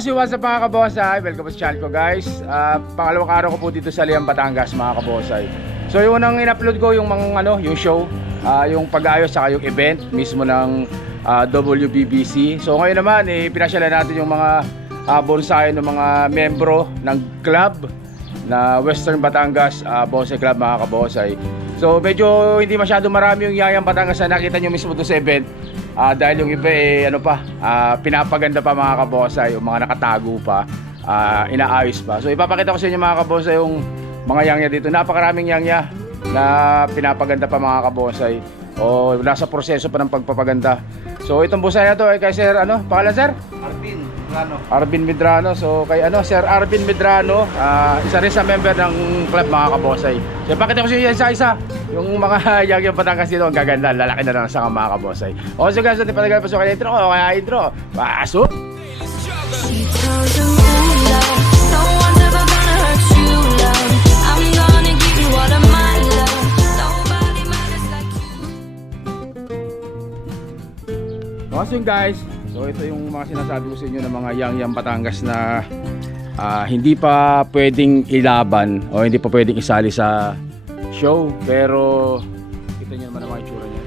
Kasi what's up mga kabosay, welcome sa channel ko guys. Pangalawang araw ko po dito sa Liang, Batangas mga kabosay. So yung unang in-upload ko yung mga yung show, yung pag-aayos saka yung event mismo ng WBBC. So ngayon naman pinasyalan natin yung mga bonsai ng mga membro ng club na Western Batangas Bonsai Club mga kabosay. So medyo hindi masyado marami yung Yayang Batangas na nakita nyo mismo doon sa event. Dahil yung iba pinapaganda pa mga kabosay, yung mga nakatago pa, inaayos pa. So ipapakita ko sa inyo mga kabosay yung mga yangya dito. Napakaraming yangya na pinapaganda pa mga kabosay, o nasa proseso pa ng pagpapaganda. So itong bonsai na to ay kay Sir pangalan Sir? Arvin Medrano. Arvin Medrano. So kay Sir Arvin Medrano, isa rin sa member ng club mga kabosay. So ipakita ko sa inyo isa-isa yung mga Yangya Batangas dito. Ang gaganda, lalaki na lang sa mga kabosay. O so guys, hindi pa nagpapasok so kaya intro ko, kaya intro pasok. Awesome guys, so ito yung mga sinasabi ko sa inyo ng mga Yangya Batangas na hindi pa pwedeng ilaban o hindi pa pwedeng isali sa show, pero kita nyo naman ang mga itsura nyo.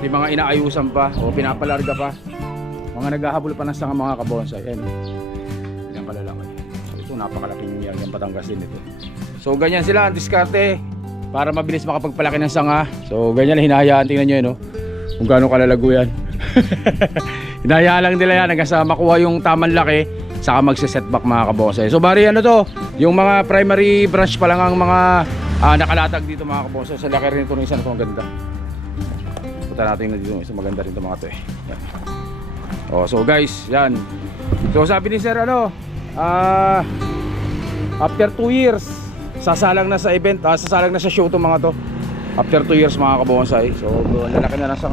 May mga inaayusan pa o pinapalarga pa, mga naghahabol pa ng sanga mga kabonsay. Ayan, yan kalalaki. So ito napakalaking Yangya Batangas din ito. So ganyan sila ang diskarte para mabilis makapagpalaki ng sanga. So ganyan lang hinahayaan, tingnan nyo yun, kung gaano kalalago yan. Hinahayaan lang nila yan hanggang sa makuha yung tamang laki, saka magse-setback mga kabosay. So bari to, yung mga primary branch pa lang ang mga nakalatag dito mga kabosay. Sa laki rin ito ng isa na ito, ang ganda. Punta natin na dito, isa maganda rin ito mga ito yan. So guys, yan. So sabi ni Sir after 2 years sasalang na sa event, sasalang na sa show itong mga to. After 2 years mga kabonsay. So lalaki na lang sa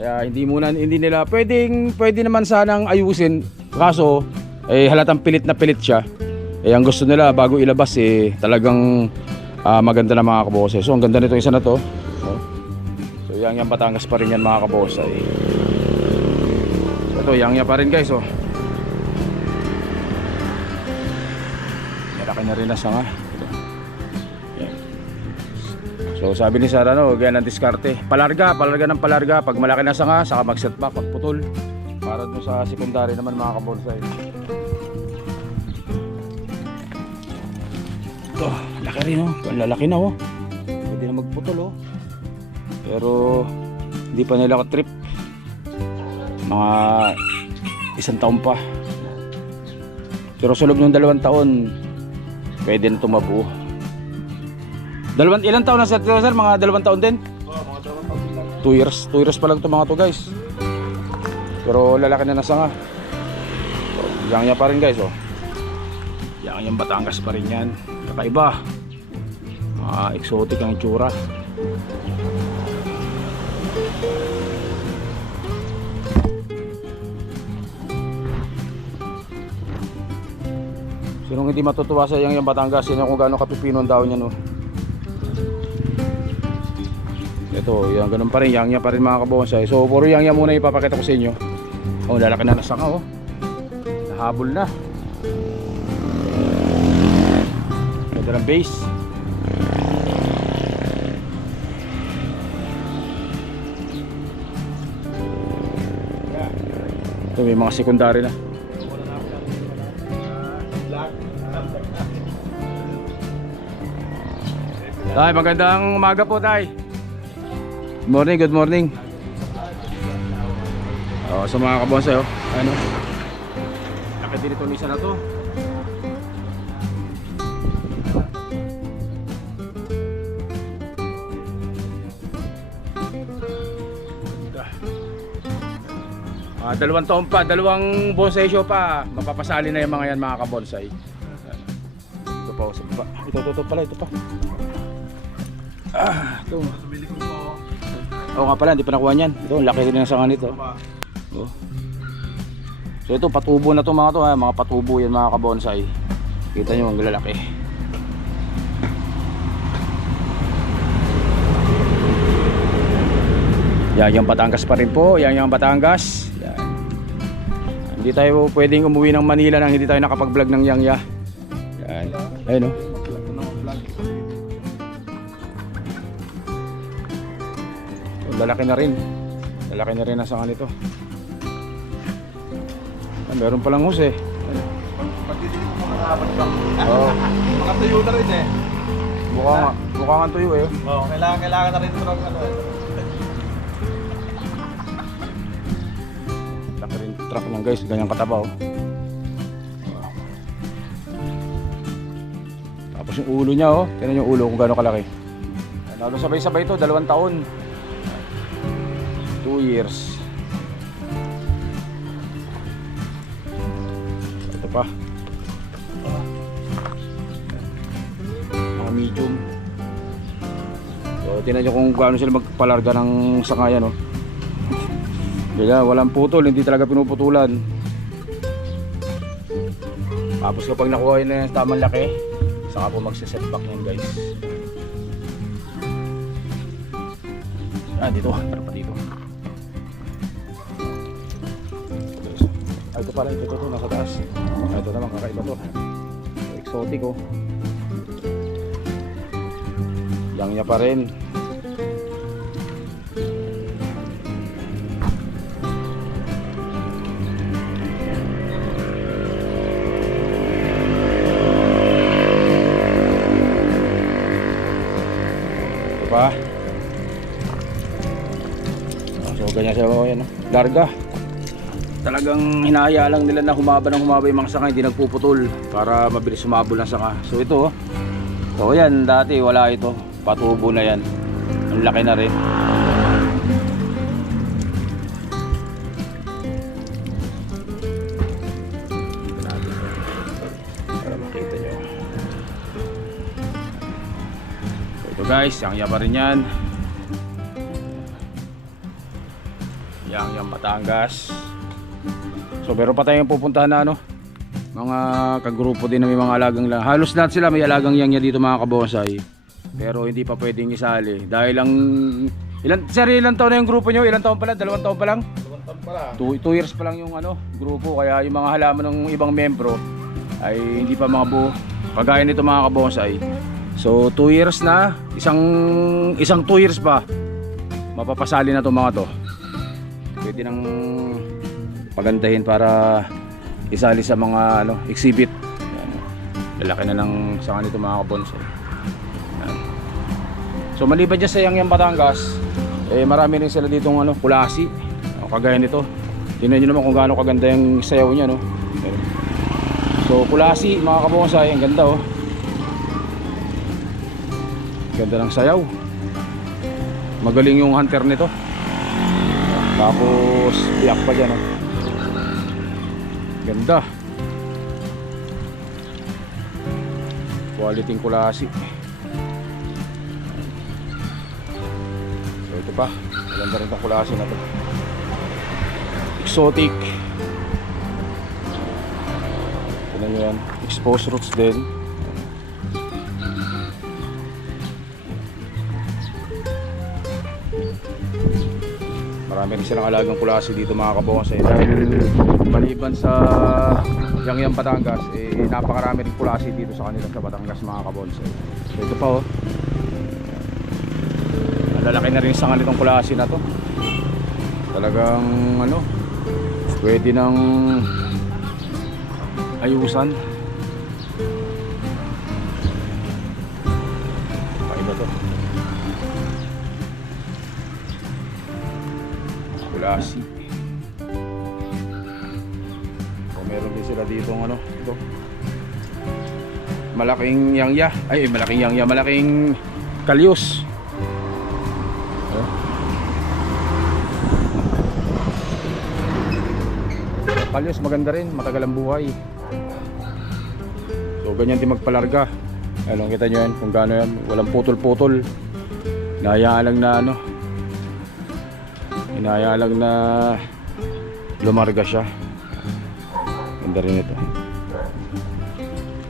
kaya hindi nila pwede naman sanang ayusin, kaso halatang pilit na pilit siya. Ang gusto nila bago ilabas talagang maganda na mga kabosay. So ang ganda nito isa na to. So Yangya Batangas pa rin yan mga kabosay. Ito Yangya pa rin guys. Malaki na rin na sanga. So sabi ni Sir ganyan ang diskarte. Palarga ng palarga. Pag malaki na sanga, saka mag-setback, pagputol. Para doon sa secondary naman mga kabonsay. Ito, laki rin lalaki na pwede na magputol pero hindi pa nila ka-trip. Mga 1 taon pa. Pero sa loob ng 2 taon, pwede na tumabuo. Ilang taon na sir? Mga 2 taon din? Oo, mga 2 taon lang. 2 years. 2 years pa lang ito mga to guys. Pero lalaki na nasa nga. So, Yangya pa rin guys Yangya Batangas pa rin yan. Kakaiba. Exotic ang itsura. Sinong hindi matutuwa sa Yangya Batangas, yun kung gaano kapipino ang daw niya Ito, yan ganun pa rin, Yangya pa rin mga kabonsay. So puro Yangya muna ipapakita ko sa inyo. Lalaki na nasanga nahabol na. Ganda ng base. Ito may mga secondary na. Tay, magandang umaga po tay. Good morning. Sa mga kabonsay laki din ito isa na to. 2 taon pa, 2 bonsai show pa, mapapasali na yung mga yan, mga kabonsai. Ito pa, sa baba. Ito pala, ito pa. Ito. Bili ko po. Oo nga pala, hindi pa nakuha niyan. Ito, laki rin ng sanga nito. Oh. So ito, patubo na to mga to, ha? Mga patubo yan mga kabonsai. Kita nyo, ang lalaki. Yang Batangas pa rin po, Yang Batangas. Yan. Hindi tayo pwedeng umuwi ng Manila nang hindi tayo nakapag-vlog ng Yang. Yan. Ayun, oh. Lalaki na rin. Lalaki na rin ang sanga nito. Meron palang hus eh. Pagdidilig ko mga apat lang. Oo. Makatuyo na rin eh. Mukha nga tuyo eh. Oo, kailangan na rin ito ng ano. Laki rin truck niyan guys, ganyang kataba oh. Tapos yung ulo niya oh, tingnan yung ulo kung gaano kalaki. Lalo sabay-sabay ito, 2 taon. 2 years. Ito pa. Mga medium. So tingnan nyo kung gaano sila magpalarga ng sangayan oh. Kaya walang putol, hindi talaga pinuputulan. Tapos kapag nakuha yun na yung tamang laki, saka po magsisetback yun guys. Dito, tara pa dito. Ito pala, ito nasa taas. Ito naman, kakaiba to. Exotic oh. Yang niya pa rin. Pa. So ganyan siya oh, yan, larga. Talagang hinahaya lang nila na humaba yung mga sanga, hindi nagpuputol para mabilis sumabol ang sanga. So ito oh. So yan, dati wala ito. Patubo na yan. Ang laki na rin. Para makita nyo. Ito guys, Yang pa rin yan. Yang Batangas. So meron pa tayong pupuntahan na ano, mga kagrupo din na may mga alagang lang. Halos lahat sila may alagang Yang dito mga kabonsai. Pero hindi pa pwedeng isali dahil lang ilan taon na yung grupo nyo? Ilan taon pa lang? 2 taon pa lang? 2 taon pa lang. 2 years pa lang yung ano, grupo, kaya yung mga halaman ng ibang membro ay hindi pa mga buo. Kagaya nito mga kabonsai. So 2 years na, isang 2 years pa mapapasali na to mga to. Pwede nang pagandahin para isali sa mga ano, exhibit. Yan. Lalaki na ng sanga nito mga kabonsai. Yan. So maliban dyan sa Yang Batangas, eh marami rin sila ditong ano, kulasi. Kagaya nito. Tingnan nyo naman kung gaano kaganda yung sayaw niya no. So kulasi mga kabonsai, ang ganda oh. Ganda ng sayaw. Magaling yung hunter nito. Tapos biyak pa dyan oh. Ganda. Quality kulasi. So ito pa, maganda rin itong kulasi na to. Exotic. Tignan nyo yan, exposed roots din. Marami rin silang alagang kulasi dito mga kabonsai. Dahil maliban sa Yang Batangas, eh napakarami rin kulasi dito sa kanila sa Batangas mga kabonsai. So ito pa oh. Lalaki na rin sa nitong kulasi na to. Talagang ano, pwede nang ayusan. Pakaiba to. Kulasi. O meron din sila dito ng ano, ito. Malaking yangya, malaking kalyos. Palyos maganda rin, matagal ang buhay. So ganyan din magpalarga. Ano, kita nyo yan kung gaano yan, walang putol-putol. Hinahayaan lang na ano, hinahayaan lang na lumarga siya. Ganda rin ito.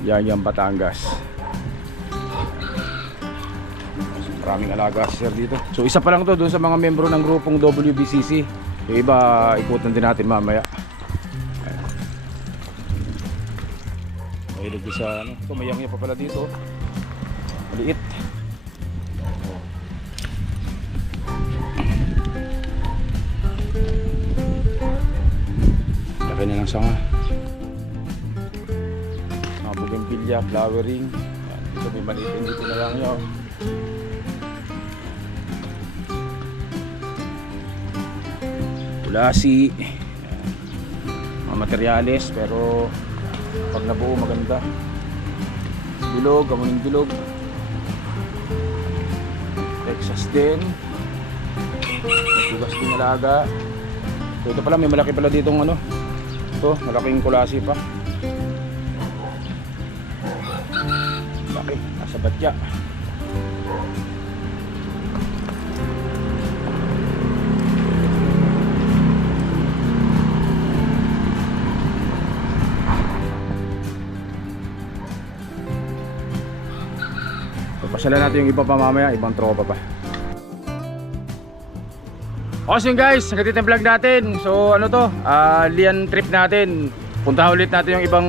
Yang Batangas. Maraming alaga si sir dito. So isa pa lang to doon sa mga membro ng grupong WBCC. Yung iba ikutan din natin mamaya. Mahilig sa ano, ito mayang pa pala dito. Maliit. Laki na ng sanga. Mga bougainvillea, flowering. Ito may maliit dito na lang yun. Pulasi. Mga materyales pero pag nabuo maganda. Bilog, gamuning bilog. Texas din. May tugas din alaga. So ito pala, may malaki pala ditong ano. Ito, malaking kulasi pa. Laki, nasa batya. Pasyalan natin yung iba pa mamaya, ibang tropa pa. Awesome guys, hanggang dito yung vlog natin. So ano to, lian trip natin. Punta ulit natin yung ibang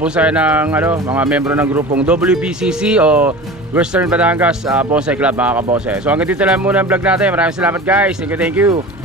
bonsai ng ano, mga membro ng grupong WBCC o Western Batangas Bonsai Club mga kabose. So hanggang dito lang muna ang vlog natin. Maraming salamat guys. Thank you.